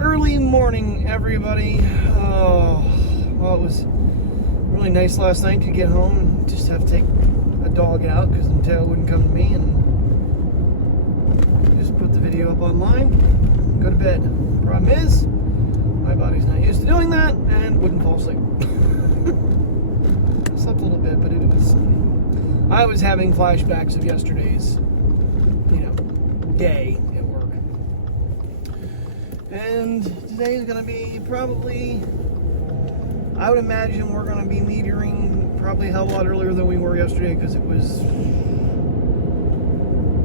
Early morning, everybody. Oh, well, it was really nice last night to get home and just have to take a dog out because Mateo wouldn't come to me, and just put the video up online, go to bed. Problem is, my body's not used to doing that and wouldn't fall asleep. I slept a little bit, but I was having flashbacks of yesterday's, day at work. And today is going to be probably, I would imagine we're going to be metering probably a hell of a lot earlier than we were yesterday, because it was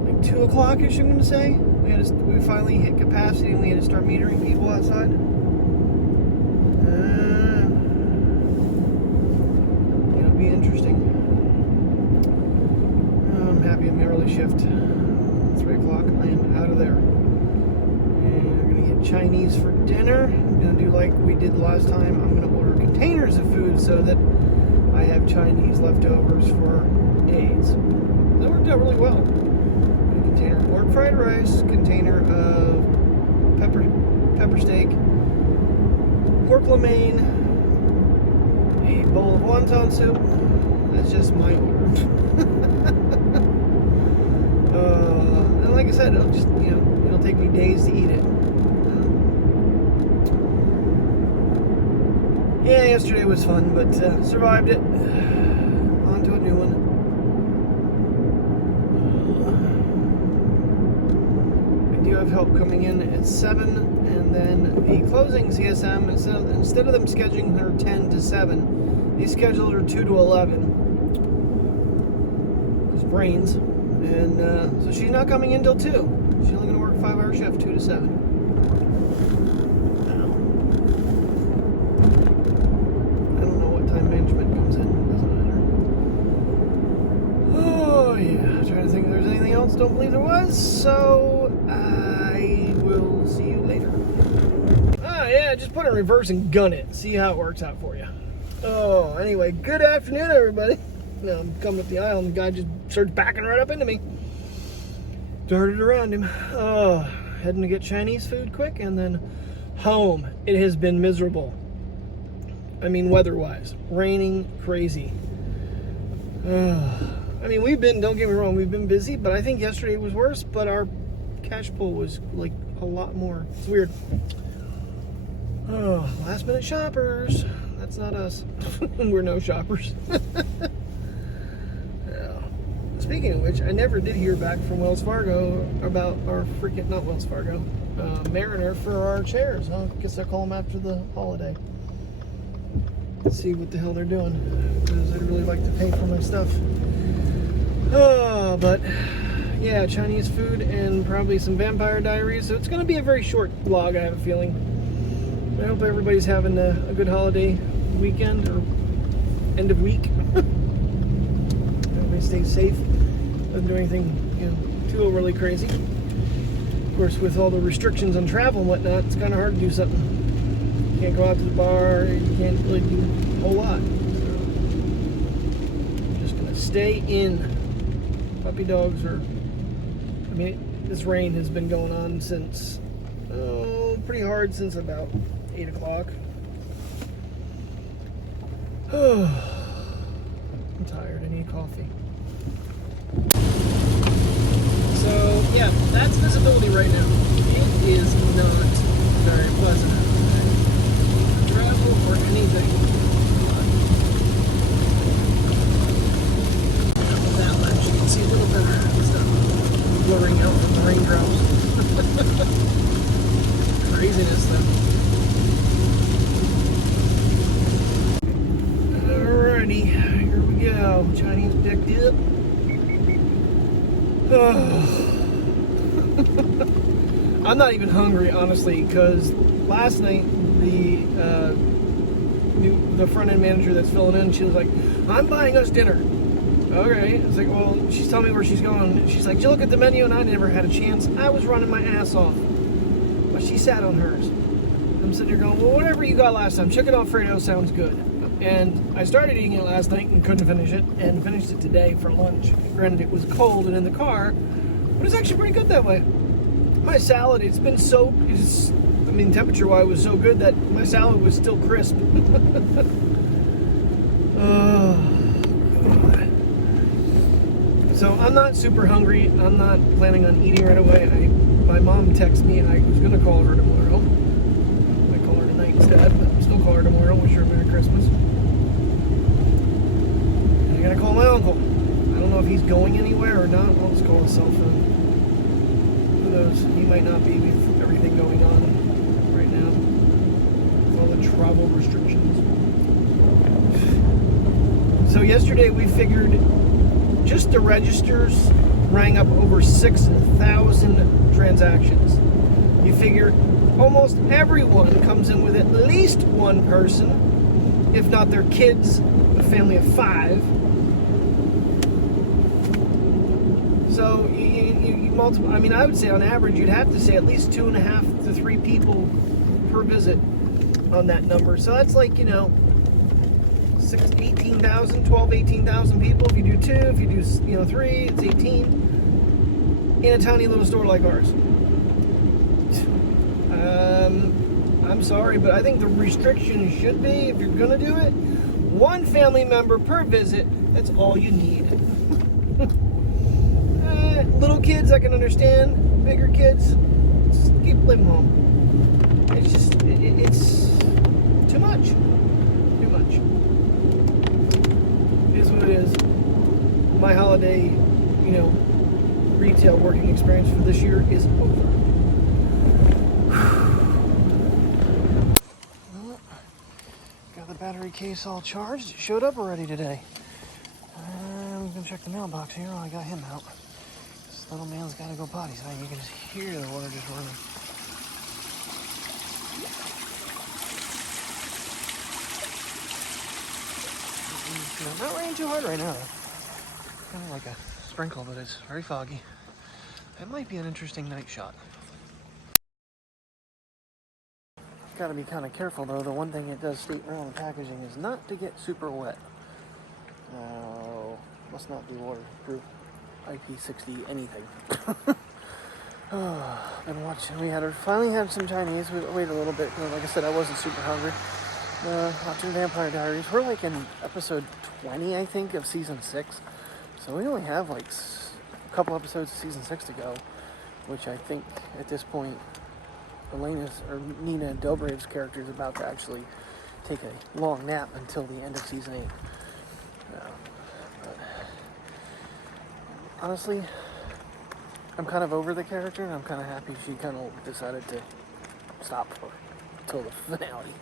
like 2 o'clock-ish, I'm going to say. We finally hit capacity and we had to start metering people outside. It'll be interesting. I'm happy I'm early shift. 3 o'clock, I am out of there. And we're going to get Chinese for dinner. I'm going to do like we did last time. I'm going to order containers of food so that I have Chinese leftovers for days. That worked out really well. A container of pork fried rice, container of pepper steak, pork lo mein, a bowl of wonton soup. That's just my order. And like I said, it'll just, it'll take me days to eat it. Yeah, yesterday was fun, but survived it. On to a new one. I do have help coming in at 7, and then the closing CSM, instead of them scheduling her 10 to 7, they scheduled her 2 to 11. It's brains. And so she's not coming in till 2. She's only going to work a 5-hour shift, 2 to 7. I don't know what time management comes in. Doesn't matter. Oh, yeah. Trying to think if there's anything else. Don't believe there was. So I will see you later. Oh, yeah. Just put it in reverse and gun it. See how it works out for you. Oh, anyway. Good afternoon, everybody. Now I'm coming up the aisle and the guy just starts backing right up into me. Darted around him. Oh, heading to get Chinese food quick and then home. It has been miserable. I mean, weather-wise. Raining crazy. I mean, don't get me wrong, we've been busy, but I think yesterday was worse, but our cash pull was like a lot more. It's weird. Oh, last minute shoppers. That's not us. We're no shoppers. Speaking of which, I never did hear back from Wells Fargo about our not Wells Fargo, Mariner for our chairs. I guess I'll call them after the holiday. Let's see what the hell they're doing, because I'd really like to pay for my stuff. Oh, but yeah, Chinese food and probably some Vampire Diaries. So it's going to be a very short vlog, I have a feeling. I hope everybody's having a good holiday weekend or end of week. Everybody stay safe. Doesn't do anything, too overly crazy. Of course, with all the restrictions on travel and whatnot, it's kind of hard to do something. You can't go out to the bar. You can't really do a whole lot. So, I'm just gonna stay in. Puppy dogs are. This rain has been going on since, pretty hard since about 8 o'clock. I'm tired. I need coffee. So, yeah, that's visibility right now. It is not very pleasant out today. Travel or anything. Not that much. You can see a little bit of stuff blurring out from the raindrops. Craziness, though. Alrighty, here we go. Chinese picked up. I'm not even hungry, honestly, because last night the front end manager that's filling in, she was like, "I'm buying us dinner." Okay, it's like, well, she's telling me where she's going. She's like, "Did you look at the menu?" And I never had a chance. I was running my ass off, but she sat on hers. I'm sitting here going, "Well, whatever you got last time, chicken Alfredo sounds good." And I started eating it last night and couldn't finish it, and finished it today for lunch. Granted, it was cold and in the car, but it's actually pretty good that way. My salad, it's been so, I mean, temperature-wise was so good that my salad was still crisp. Oh, God. So I'm not super hungry. I'm not planning on eating right away. My mom texted me. I was going to call her tomorrow. I call her tonight instead, but I'll still call her tomorrow. Wish her a Merry Christmas. And I got to call my uncle. I don't know if he's going anywhere or not. I'll just call his cell phone. Who knows? He might not be with everything going on right now. With all the travel restrictions. So yesterday we figured just the registers rang up over 6,000 transactions. You figure almost everyone comes in with at least one person, if not their kids, a family of 5. So you multiply, I mean, I would say on average you'd have to say at least 2.5 to 3 people per visit on that number. So that's like, 18,000 people. If you do 2, if you do 3, it's 18 in a tiny little store like ours. I'm sorry, but I think the restriction should be, if you're gonna do it, 1 family member per visit. That's all you need. Little kids I can understand. Bigger kids, just keep them home. It's just it's too much. Too much. What it is. My holiday, retail working experience for this year is over. Well, got the battery case all charged. It showed up already today. I'm gonna check the mailbox here while I got him out. This little man's got to go potty, so you can just hear the water just running. It's not raining too hard right now. Kind of like a sprinkle, but it's very foggy. That might be an interesting night shot. Got to be kind of careful though. The one thing it does state around the packaging is not to get super wet. Must not be waterproof. IP60 anything. Been watching. Finally had some Chinese. We waited a little bit. Like I said, I wasn't super hungry. Watching Vampire Diaries. We're like in episode 20, I think, of season 6. So we only have like a couple episodes of season 6 to go, which I think at this point, Nina Dobreve's character is about to actually take a long nap until the end of season 8. But honestly, I'm kind of over the character, and I'm kind of happy she kind of decided to stop until the finale.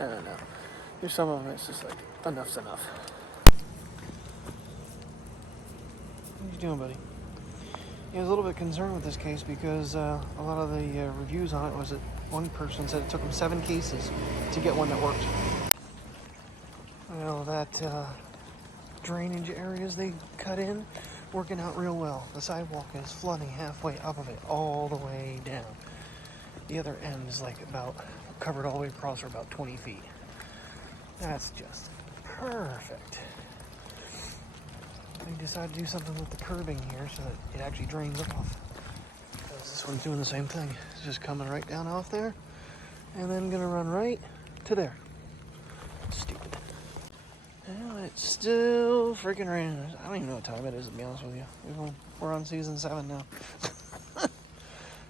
I don't know. There's some of them it's just like, enough's enough. What are you doing, buddy? I was a little bit concerned with this case because a lot of the reviews on it was that one person said it took them 7 cases to get one that worked. Well, that drainage areas they cut in, working out real well. The sidewalk is flooding halfway up of it, all the way down. The other end is like about covered all the way across for about 20 feet. That's just perfect. They decided to do something with the curbing here so that it actually drains off. This one's doing the same thing. It's just coming right down off there and then gonna run right to there. Stupid. Well, it's still freaking raining. I don't even know what time it is, to be honest with you. We're on season 7 now.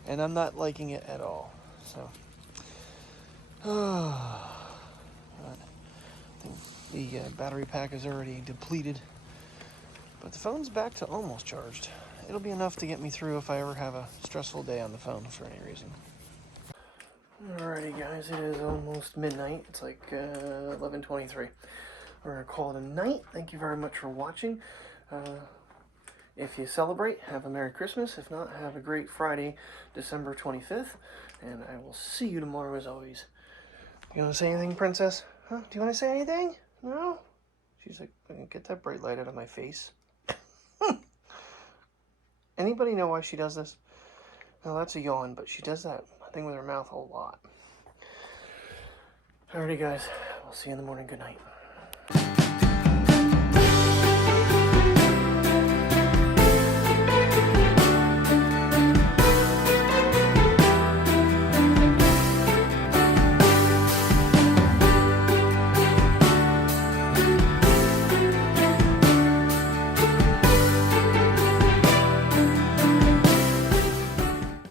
And I'm not liking it at all. So, I think the battery pack is already depleted. But the phone's back to almost charged. It'll be enough to get me through if I ever have a stressful day on the phone for any reason. Alrighty guys, it is almost midnight. It's like 11:23. We're going to call it a night. Thank you very much for watching. If you celebrate, have a Merry Christmas. If not, have a great Friday, December 25th. And I will see you tomorrow as always. You want to say anything, Princess? Huh? Do you want to say anything? No? She's like, get that bright light out of my face. Anybody know why she does this? Well, that's a yawn, but she does that thing with her mouth a lot. Alrighty, guys. We'll see you in the morning. Good night.